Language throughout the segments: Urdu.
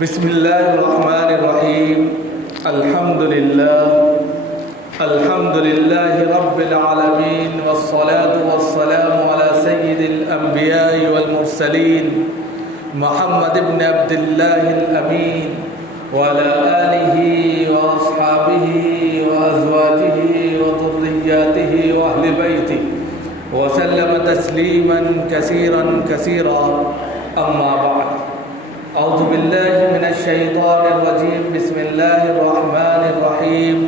بسم الله الرحمن الرحيم. الحمد لله رب العالمين، والصلاة والسلام على سيد الأنبياء والمرسلين محمد بن عبد الله الأمين وعلى آله وأصحابه وأزواجه وذرياته وأهل بيته وسلم تسليما كثيرا أما بعد. أعوذ بالله من الشيطان الرجيم. بسم الله الرحمن الرحيم.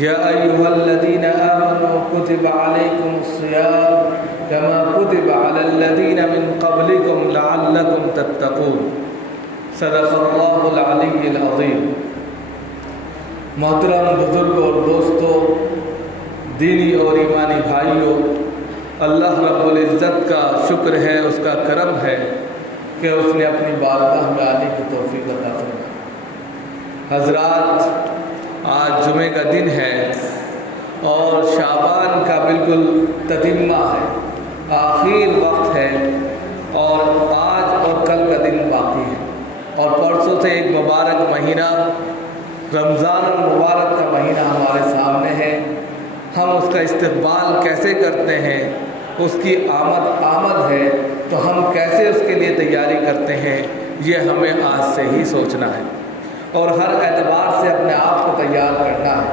يا أيها الذين آمنوا كتب عليكم الصيام كما كتب على الذين من قبلكم لعلكم تتقون. صدق الله العلي العظيم. محترم بزرگ اور دوستوں، دینی اور ایمانی بھائیوں، اللہ رب العزت کا شکر ہے، اس کا کرم ہے کہ اس نے اپنی بارگاہ میں آنے کی توفیق عطا فرمائی. حضرات، آج جمعے کا دن ہے اور شعبان کا بالکل تتمہ ہے، آخر وقت ہے، اور آج اور کل کا دن باقی ہے، اور پرسوں سے ایک مبارک مہینہ رمضان المبارک کا مہینہ ہمارے سامنے ہے. ہم اس کا استقبال کیسے کرتے ہیں، اس کی آمد ہے تو ہم کیسے اس کے لیے تیاری کرتے ہیں، یہ ہمیں آج سے ہی سوچنا ہے اور ہر اعتبار سے اپنے آپ کو تیار کرنا ہے.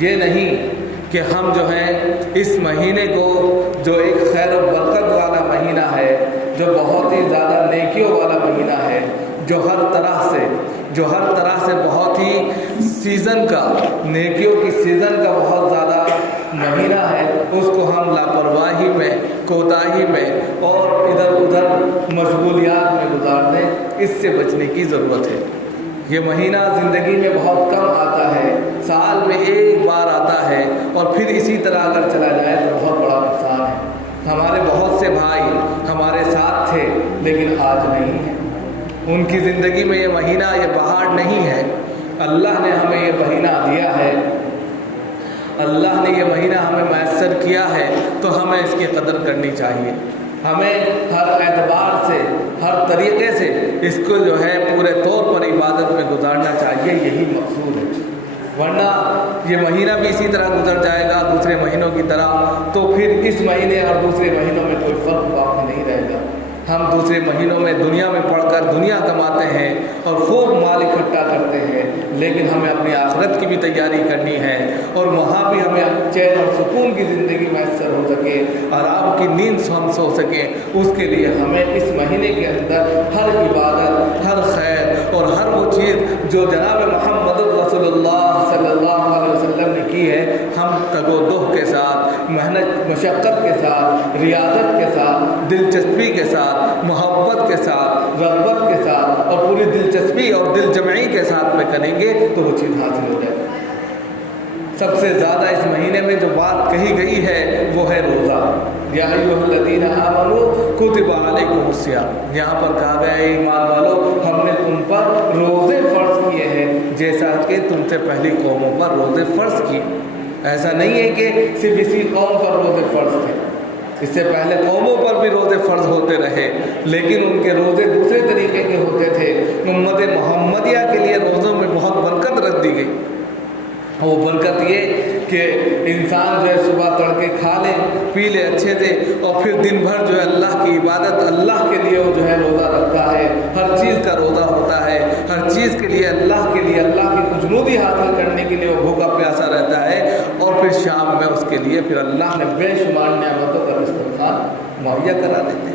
یہ نہیں کہ ہم جو ہیں اس مہینے کو، جو ایک خیر و برکت والا مہینہ ہے، جو بہت ہی زیادہ نیکیوں والا مہینہ ہے، جو ہر طرح سے بہت ہی سیزن کا، نیکیوں کی سیزن کا بہت زیادہ مہینہ ہے، اس کو ہم لاپرواہی میں، کوتاہی میں اور ادھر ادھر مشغولیات میں گزار دیں. اس سے بچنے کی ضرورت ہے. یہ مہینہ زندگی میں بہت کم آتا ہے، سال میں ایک بار آتا ہے، اور پھر اسی طرح اگر چلا جائے تو بہت بڑا نقصان ہے. ہمارے بہت سے بھائی ہمارے ساتھ تھے لیکن آج نہیں ہیں. ان کی زندگی میں یہ مہینہ، یہ بہار نہیں ہے. اللہ نے ہمیں یہ مہینہ دیا ہے، اللہ نے یہ مہینہ ہمیں میسر کیا ہے، تو ہمیں اس کی قدر کرنی چاہیے. ہمیں ہر اعتبار سے، ہر طریقے سے اس کو جو ہے پورے طور پر عبادت میں گزارنا چاہیے. یہی مقصود ہے. ورنہ یہ مہینہ بھی اسی طرح گزر جائے گا دوسرے مہینوں کی طرح، تو پھر اس مہینے اور دوسرے مہینوں میں کوئی فرق باقی نہیں رہے گا. ہم دوسرے مہینوں میں دنیا میں پڑھ کر دنیا کماتے ہیں اور خوب مال اکٹھا کرتے ہیں، لیکن ہمیں اپنی آخرت کی بھی تیاری کرنی ہے، اور وہاں بھی ہمیں چین اور سکون کی زندگی میسر ہو سکے، آرام کی نیند ہم سو سکیں. اس کے لیے ہمیں اس مہینے کے اندر ہر عبادت، ہر خیر اور ہر وہ چیز جو جناب محمد رسول اللہ صلی اللہ علیہ وسلم نے کی ہے، ہم تگ و دو کے ساتھ، محنت مشقت کے ساتھ، ریاضت کے ساتھ، دلچسپی کے ساتھ، محبت کے ساتھ، رغبت کے ساتھ اور پوری دلچسپی اور دل جمعی کے ساتھ میں کریں گے تو وہ چیز حاصل ہو جائے. سب سے زیادہ اس مہینے میں جو بات کہی گئی ہے وہ ہے روزہ. یا ایھا الذین آمنوا کتب علیکم الصیام. یہاں پر کہا گیا ہے ایمان والو، ہم نے تم پر روزے فرض کیے ہیں جیسا کہ تم سے پہلی قوموں پر روزے فرض کیے. ایسا نہیں ہے کہ صرف اسی قوم پر روزے فرض تھے، اس سے پہلے قوموں پر بھی روزے فرض ہوتے رہے، لیکن ان کے روزے دوسرے طریقے کے ہوتے تھے. امت محمدیہ کے لیے روزوں میں بہت برکت رکھ دی گئی. وہ برکت یہ کہ انسان جو ہے صبح تڑکے کھا لے، پی لے اچھے سے، اور پھر دن بھر جو ہے اللہ کی عبادت، اللہ کے لیے وہ جو ہے روزہ رکھتا ہے. ہر چیز کا روزہ ہوتا ہے، ہر چیز کے لیے اللہ کی خوشنودی حاصل کرنے کے لیے وہ بھوکا پیاسا رہتا ہے. اور پھر شام میں اس کے لیے پھر اللہ نے بے شمار نعمتوں کا دسترخوان مہیا کرا دیتے ہیں.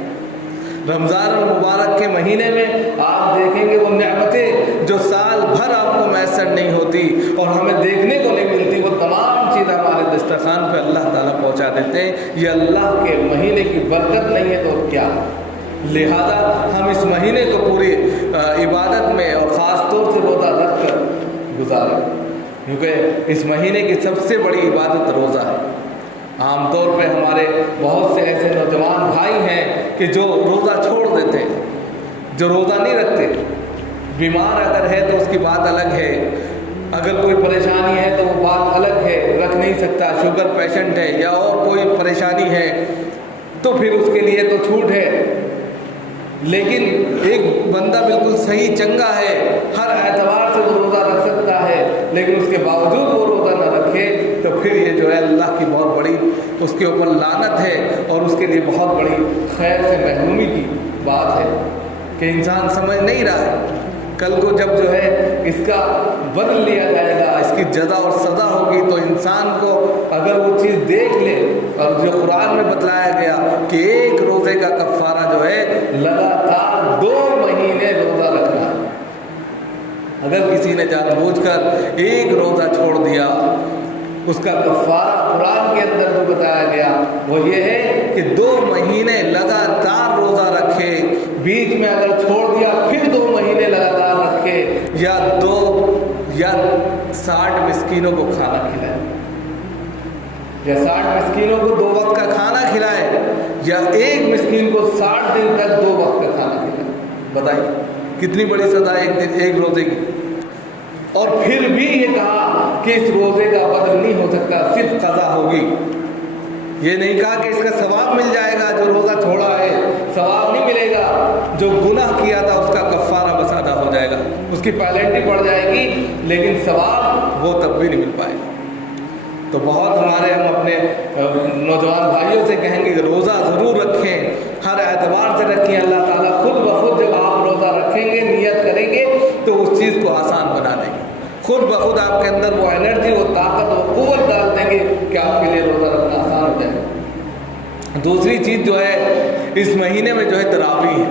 رمضان المبارک کے مہینے میں آپ دیکھیں گے وہ نعمتیں جو سال بھر آپ کو میسر نہیں ہوتی اور ہمیں دیکھنے کو نہیں ملتی، وہ تمام چیزیں ہمارے دسترخوان پہ اللہ تعالیٰ پہنچا دیتے ہیں. یہ اللہ کے مہینے کی برکت نہیں ہے تو کیا؟ لہذا ہم اس مہینے کو پوری عبادت میں اور خاص طور سے روزہ رکھ کر گزاریں، کیونکہ اس مہینے کی سب سے بڑی عبادت روزہ ہے. عام طور پہ ہمارے بہت سے ایسے نوجوان بھائی ہیں کہ جو روزہ چھوڑ دیتے ہیں، جو روزہ نہیں رکھتے. بیمار اگر ہے تو اس کی بات الگ ہے، اگر کوئی پریشانی ہے تو وہ بات الگ ہے، رکھ نہیں سکتا. شوگر پیشنٹ ہے یا اور کوئی پریشانی ہے تو پھر اس کے لیے تو چھوٹ ہے. لیکن ایک بندہ بالکل صحیح چنگا ہے، ہر اعتبار سے وہ روزہ رکھ سکتا ہے، لیکن اس کے باوجود وہ روزہ نہ رکھے تو پھر یہ جو ہے اللہ کی بہت بڑی اس کے اوپر لعنت ہے، اور اس کے لیے بہت بڑی خیر سے محرومی کی بات ہے کہ انسان سمجھ نہیں رہا ہے کل کو جب جو ہے اس کا بدل لیا جائے گا، اس کی جزا اور سزا ہوگی، تو انسان کو اگر وہ چیز دیکھ لے، اور جو قرآن میں بتلایا گیا کہ ایک روزے کا کفارہ جو ہے لگاتار 2 مہینے روزہ رکھنا ہے۔ اگر کسی نے جان بوجھ کر ایک روزہ چھوڑ دیا، اس کا کفارہ قرآن کے اندر جو بتایا گیا وہ یہ ہے کہ 2 مہینے لگاتار روزہ رکھے، بیچ میں اگر چھوڑ دیا پھر 2 مہینے لگاتار رکھے، یا 60 مسکینوں کو کھانا کھلائے، یا 60 مسکینوں کو 2 وقت کا کھانا کھلائے، یا ایک مسکین کو 60 دن تک 2 وقت کا کھانا کھلائے۔ بتائیے کتنی بڑی سزا ہے ایک روزے کی۔ اور پھر بھی یہ کہا کہ اس روزے کا بدل نہیں ہو سکتا، صرف قضا ہوگی۔ یہ نہیں کہا کہ اس کا ثواب مل جائے گا، جو روزہ چھوڑا ہے ثواب نہیں ملے گا، جو گناہ کیا تھا اس کا کفارہ بس ادا ہو جائے گا، اس کی پینلٹی پڑ جائے گی، لیکن ثواب وہ تب بھی نہیں مل پائے گا۔ تو بہت ہمارے ہم اپنے نوجوان بھائیوں سے کہیں گے کہ روزہ ضرور رکھیں، ہر اعتبار سے رکھیں۔ اللہ تعالیٰ خود بخود جب آپ روزہ رکھیں گے، نیت کریں گے، تو اس چیز کو آسان بنا دیں گے، خود بخود آپ کے اندر وہ انرجی، وہ طاقت، وہ قوت ڈال دیں گے کہ آپ کے لیے روزہ رکھنا آسان ہو جائے گا۔ دوسری چیز جو ہے اس مہینے میں جو ہے تراویح ہے۔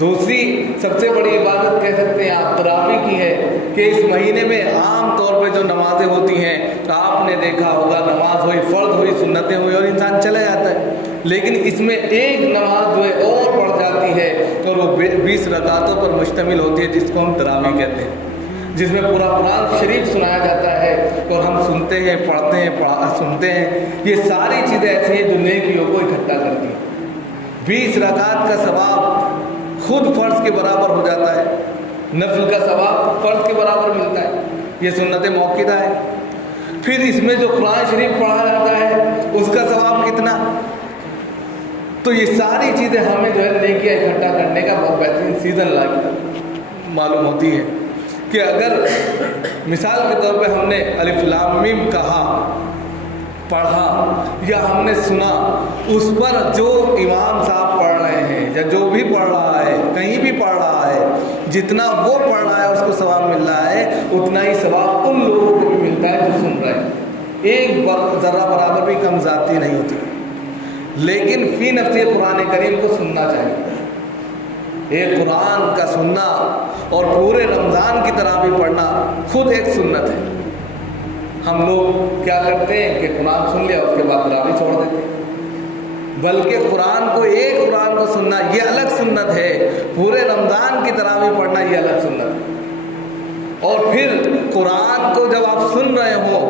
دوسری سب سے بڑی عبادت کہہ سکتے ہیں آپ تراویح کی ہے، کہ اس مہینے میں عام طور پہ جو نمازیں ہوتی ہیں آپ نے دیکھا ہوگا، نماز ہوئی، فرض ہوئی، سنتیں ہوئی، اور انسان چلا جاتا ہے، لیکن اس میں ایک نماز جو ہے اور بڑھ جاتی ہے، اور وہ 20 رکعتوں پر مشتمل ہوتی ہے، جس کو ہم تراویح کہتے ہیں، جس میں پورا قرآن شریف سنایا جاتا ہے، اور ہم سنتے ہیں، پڑھتے ہیں، سنتے ہیں۔ یہ ساری چیزیں ایسی ہیں جو نیکیوں کو اکٹھا کرتی ہیں۔ 20 رکعت کا ثواب خود فرض کے برابر ہو جاتا ہے، نفل کا ثواب فرض کے برابر ملتا ہے، یہ سنت موقدہ ہے۔ پھر اس میں جو قرآن شریف پڑھا جاتا ہے اس کا ثواب کتنا۔ تو یہ ساری چیزیں ہمیں جو ہے نیکیاں اکٹھا کرنے کا بہت بہترین سیزن معلوم ہوتی ہے، کہ اگر مثال کے طور پہ ہم نے الف لام میم کہا، پڑھا، یا ہم نے سنا، اس پر جو امام صاحب پڑھ رہے ہیں یا جو بھی پڑھ رہا ہے، کہیں بھی پڑھ رہا ہے، جتنا وہ پڑھ رہا ہے اس کو ثواب مل رہا ہے، اتنا ہی ثواب ان لوگوں کو بھی ملتا ہے جو سن رہے ہیں، ایک ذرہ برابر بھی کم زیادتی نہیں ہوتی۔ لیکن فی نفس قرآن کریم کو سننا چاہیے۔ ایک قرآن کا سننا اور پورے رمضان کی تراویح پڑھنا خود ایک سنت ہے۔ ہم لوگ کیا کرتے ہیں کہ قرآن سن لیا، اس کے بعد تراویح چھوڑ دیتے ہیں، بلکہ قرآن کو، ایک قرآن کو سننا یہ الگ سنت ہے، پورے رمضان کی تراویح پڑھنا یہ الگ سنت ہے۔ اور پھر قرآن کو جب آپ سن رہے ہو،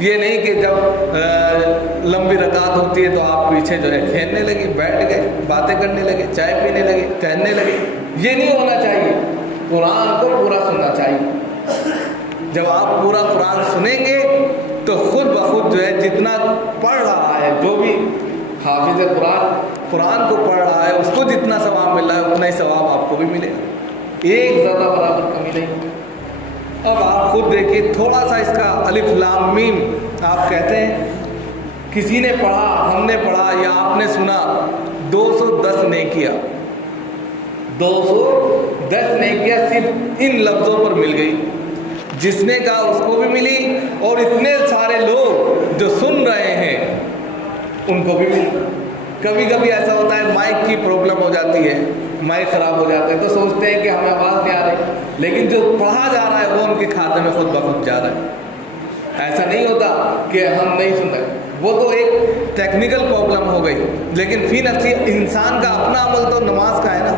یہ نہیں کہ جب لمبی رکعت ہوتی ہے تو آپ پیچھے جو ہے کھیلنے لگے، بیٹھ گئے، باتیں کرنے لگے، چائے پینے لگے، ٹہلنے لگے، یہ نہیں ہونا چاہیے۔ قرآن کو پورا سننا چاہیے۔ جب آپ پورا قرآن سنیں گے تو خود بخود جو ہے جتنا پڑھ رہا ہے، جو بھی حافظ قرآن کو پڑھ رہا ہے، اس کو جتنا ثواب مل رہا ہے اتنا ہی ثواب آپ کو بھی ملے گا، ایک ذرہ برابر کمی نہیں۔ اب آپ خود دیکھیے، تھوڑا سا اس کا الف لام میم آپ کہتے ہیں، کسی نے پڑھا، ہم نے پڑھا یا آپ نے سنا، 210 نیکیاں، 210 نیکیاں صرف ان لفظوں پر مل گئی۔ جس نے کہا اس کو بھی ملی، اور اتنے سارے لوگ جو سن رہے ہیں ان کو بھی ملی۔ کبھی کبھی ایسا ہوتا ہے مائک کی پرابلم ہو جاتی ہے، مائک خراب ہو جاتا ہے تو سوچتے ہیں کہ ہمیں آواز نہیں آ رہی، لیکن جو پڑھا جا رہا ہے وہ ان کے کھاتے میں خود بخود جا رہا ہے۔ ایسا نہیں ہوتا کہ ہم نہیں سن رہے، وہ تو ایک ٹیکنیکل پرابلم ہو گئی، لیکن فی نفسی انسان کا اپنا عمل تو نماز کا ہے نا،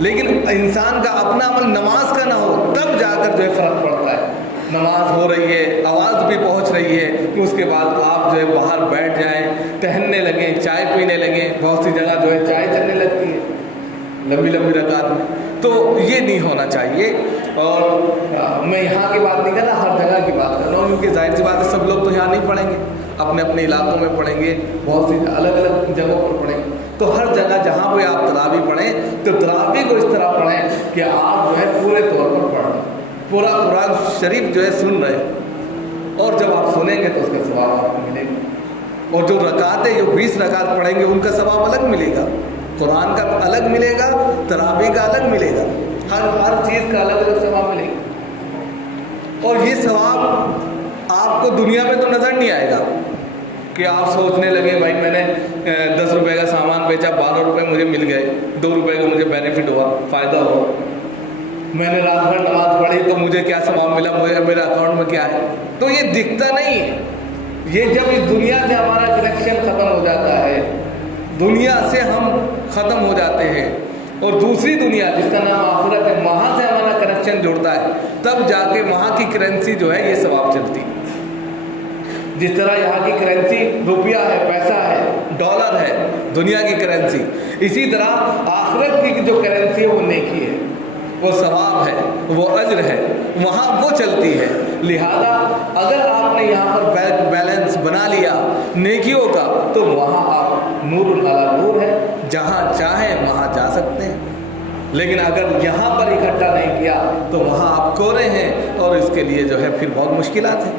لیکن انسان کا اپنا عمل نماز کا نہ ہو تب جا کر جو ہے فرق پڑتا ہے۔ نماز ہو رہی ہے، آواز بھی پہنچ رہی ہے، کہ اس کے بعد آپ جو ہے باہر بیٹھ جائیں، ٹہلنے لگیں، چائے پینے لگیں، بہت سی جگہ جو ہے چائے چلنے لگتی ہے لمبی لمبی رکعت میں، تو یہ نہیں ہونا چاہیے۔ اور میں یہاں کی بات نہیں کر رہا، ہر جگہ کی بات کر رہا ہوں، کیونکہ ظاہر سی بات ہے سب لوگ تو یہاں نہیں پڑھیں گے، اپنے اپنے علاقوں میں پڑھیں گے، بہت سی الگ الگ جگہوں پر پڑھیں گے، تو ہر جگہ جہاں پہ آپ تراویح پڑھیں تو تراویح کو اس طرح پڑھیں کہ آپ جو ہے پورے طور پر پڑھ رہے ہیں، پورا قرآن شریف جو ہے سن رہے ہیں، اور جب آپ سنیں گے تو اس کا ثواب آپ کو ملے گا۔ اور جو رکعتیں جو 20 رکعت پڑھیں گے ان کا ثواب الگ ملے گا، قرآن کا الگ ملے گا، تراویح کا الگ ملے گا، ہر چیز کا الگ الگ ثواب ملے گا۔ اور یہ ثواب آپ کو دنیا میں تو نظر نہیں آئے گا کہ آپ سوچنے لگے بھائی میں نے 10 روپے کا سامان بیچا، 12 روپے مجھے مل گئے، 2 روپے کا مجھے بینیفٹ ہوا، فائدہ ہوا، میں نے رات بھر نماز پڑھی تو مجھے کیا ثواب ملا، میرے اکاؤنٹ میں کیا ہے۔ تو یہ دکھتا نہیں ہے۔ یہ جب اس دنیا سے ہمارا کنیکشن ختم ہو جاتا ہے، دنیا سے ہم ختم ہو جاتے ہیں اور دوسری دنیا جس کا نام آخرت ہے وہاں سے ہمارا کنیکشن جڑتا ہے، تب جا کے وہاں کی کرنسی جو ہے یہ ثواب چلتی ہے۔ جس طرح یہاں کی کرنسی روپیہ ہے، پیسہ ہے، ڈالر ہے، دنیا کی کرنسی، اسی طرح آخرت کی جو کرنسی ہے وہ نیکی ہے، وہ ثواب ہے، وہ اجر ہے، وہاں وہ چلتی ہے۔ لہذا اگر آپ نے یہاں پر بیلنس بنا لیا نیکیوں کا تو وہاں آپ نور علی نور ہے، جہاں چاہیں وہاں جا سکتے ہیں۔ لیکن اگر یہاں پر اکٹھا نہیں کیا تو وہاں آپ کورے ہیں، اور اس کے لیے جو ہے پھر بہت مشکلات ہیں۔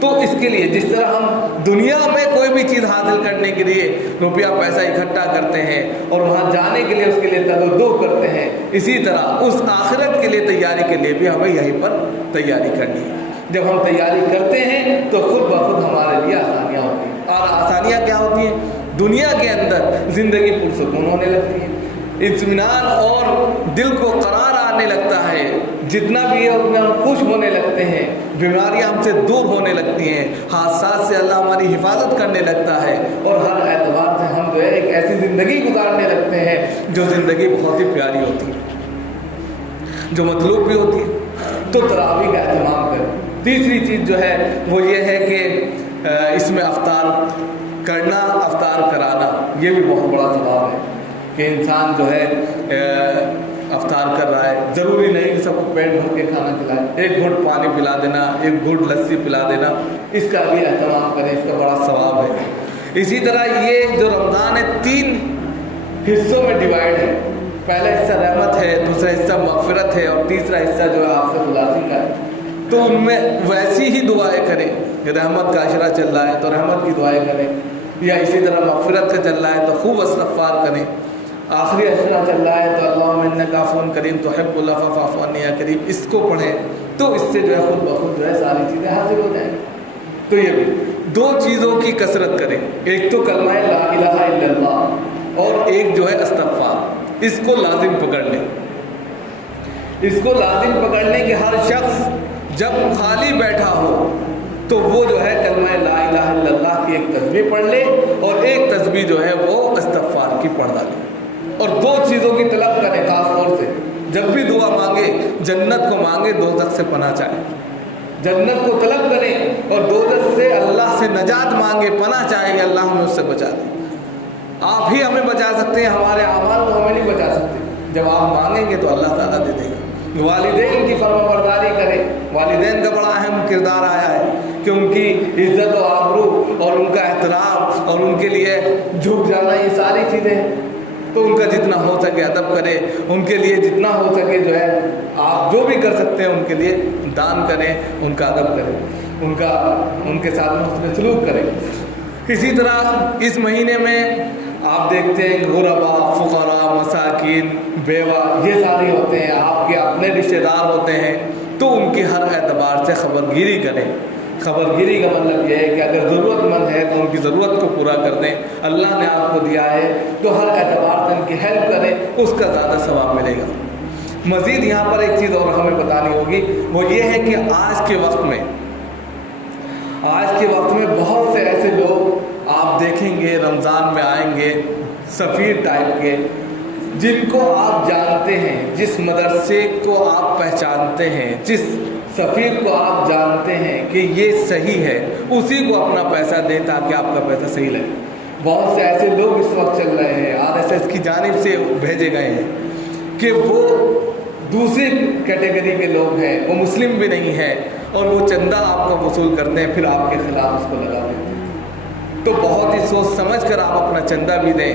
تو اس کے لیے جس طرح ہم دنیا میں کوئی بھی چیز حاصل کرنے کے لیے روپیہ پیسہ اکٹھا کرتے ہیں اور وہاں جانے کے لیے اس کے لیے تگدو کرتے ہیں، اسی طرح اس آخرت کے لیے تیاری کے لیے بھی ہمیں یہیں پر تیاری کرنی ہے۔ جب ہم تیاری کرتے ہیں تو خود بخود ہمارے لیے آسانیاں ہوتی ہیں۔ اور آسانیاں کیا ہوتی ہیں؟ دنیا کے اندر زندگی پرسکون ہونے لگتی ہے، اطمینان اور دل کو قرار آنے لگتا ہے، جتنا بھی ہے اتنا ہم خوش ہونے لگتے ہیں، بیماریاں ہم سے دور ہونے لگتی ہیں، حادثات سے اللہ ہماری حفاظت کرنے لگتا ہے، اور ہر اعتبار سے ہم جو ہے ایک ایسی زندگی گزارنے لگتے ہیں جو زندگی بہت ہی پیاری ہوتی ہے، جو مطلوب بھی ہوتی ہے۔ تو تراویح کا اہتمام کریں۔ تیسری چیز جو ہے وہ یہ ہے کہ اس میں افطار کرنا، افطار کرانا، یہ بھی بہت بڑا ثواب ہے کہ انسان جو ہے افطار کر رہا ہے، ضروری نہیں کہ سب کو پیٹ بھر کے کھانا کھلائے، ایک گھٹ پانی پلا دینا، ایک گھٹ لسی پلا دینا، اس کا بھی اہتمام کریں، اس کا بڑا ثواب ہے۔ اسی طرح یہ جو رمضان ہے 3 حصوں میں ڈیوائڈ ہے، پہلا حصہ رحمت ہے، دوسرا حصہ مغفرت ہے، اور تیسرا حصہ جو ہے آپ سے خلاصی کا ہے۔ تو ان میں ویسی ہی دعائیں کریں کہ رحمت کا عشرہ چل رہا ہے تو رحمت کی دعائیں کریں، یا اسی طرح مغفرت کا چل رہا ہے تو خوب استغفار کریں، آخری عشرہ چل رہا ہے تو اللہم انک عفو کریم تحب العفو فاعف عنی یا کریم، اس کو پڑھیں تو اس سے جو ہے خود بخود جو ہے ساری چیزیں حاصل ہو جائیں۔ تو یہ بھی 2 چیزوں کی کثرت کریں، ایک تو کلمہ لا الہ الا اللہ اور ایک جو ہے استغفار، اس کو لازم پکڑ لیں، اس کو لازم پکڑ لیں کہ ہر شخص جب خالی بیٹھا ہو تو وہ جو ہے کلمہ لا الہ الا اللہ کی ایک تسبیح پڑھ لے اور ایک تسبیح جو ہے وہ استغفار کی پڑھ ڈالے، اور 2 چیزوں کی طلب کریں خاص طور سے، جب بھی دعا مانگے جنت کو مانگے، دوزخ سے پناہ چاہے، جنت کو طلب کریں اور دوزخ سے اللہ سے نجات مانگے، پناہ چاہے کہ اللہ ہمیں اس سے بچا دے۔ آپ ہی ہمیں بچا سکتے ہیں، ہمارے اعمال تو ہمیں نہیں بچا سکتے، جب آپ مانگیں گے تو اللہ تعالیٰ دے دے گا۔ والدین کی فرما برداری کریں، والدین کا بڑا اہم کردار آیا ہے کہ ان کی عزت و آبرو اور ان کا احترام اور ان کے لیے جھک جانا، یہ ساری چیزیں، تو ان کا جتنا ہو سکے ادب کریں، ان کے لیے جتنا ہو سکے جو ہے آپ جو بھی کر سکتے ہیں ان کے لیے دان کریں، ان کا ادب کریں، ان کے ساتھ حسن سلوک کریں۔ اسی طرح اس مہینے میں آپ دیکھتے ہیں غربا، فقراء، مساکین، بیوہ، یہ سارے ہوتے ہیں، آپ کے اپنے رشتہ دار ہوتے ہیں، تو ان کی ہر اعتبار سے خبرگیری کریں۔ خبرگیری کا مطلب یہ ہے کہ اگر ضرورت مند ہے تو ان کی ضرورت کو پورا کر دیں، اللہ نے آپ کو دیا ہے تو ہر اعتبار سے ان کی ہیلپ کریں، اس کا زیادہ ثواب ملے گا۔ مزید یہاں پر ایک چیز اور ہمیں بتانی ہوگی، وہ یہ ہے کہ آج کے وقت میں بہت سے ایسے لوگ آپ دیکھیں گے رمضان میں آئیں گے، سفیر ٹائپ کے، جن کو آپ جانتے ہیں، جس مدرسے کو آپ پہچانتے ہیں، جس سفیر کو آپ جانتے ہیں کہ یہ صحیح ہے، اسی کو اپنا پیسہ دیں تاکہ آپ کا پیسہ صحیح لگے۔ بہت سے ایسے لوگ اس وقت چل رہے ہیں، RSS کی جانب سے بھیجے گئے ہیں کہ وہ دوسری کیٹیگری کے لوگ ہیں، وہ مسلم بھی نہیں ہیں، اور وہ چندہ آپ کو وصول کرتے ہیں، پھر آپ کے خلاف اس کو لگا دیتے ہیں۔ تو بہت ہی سوچ سمجھ کر آپ اپنا چندہ بھی دیں،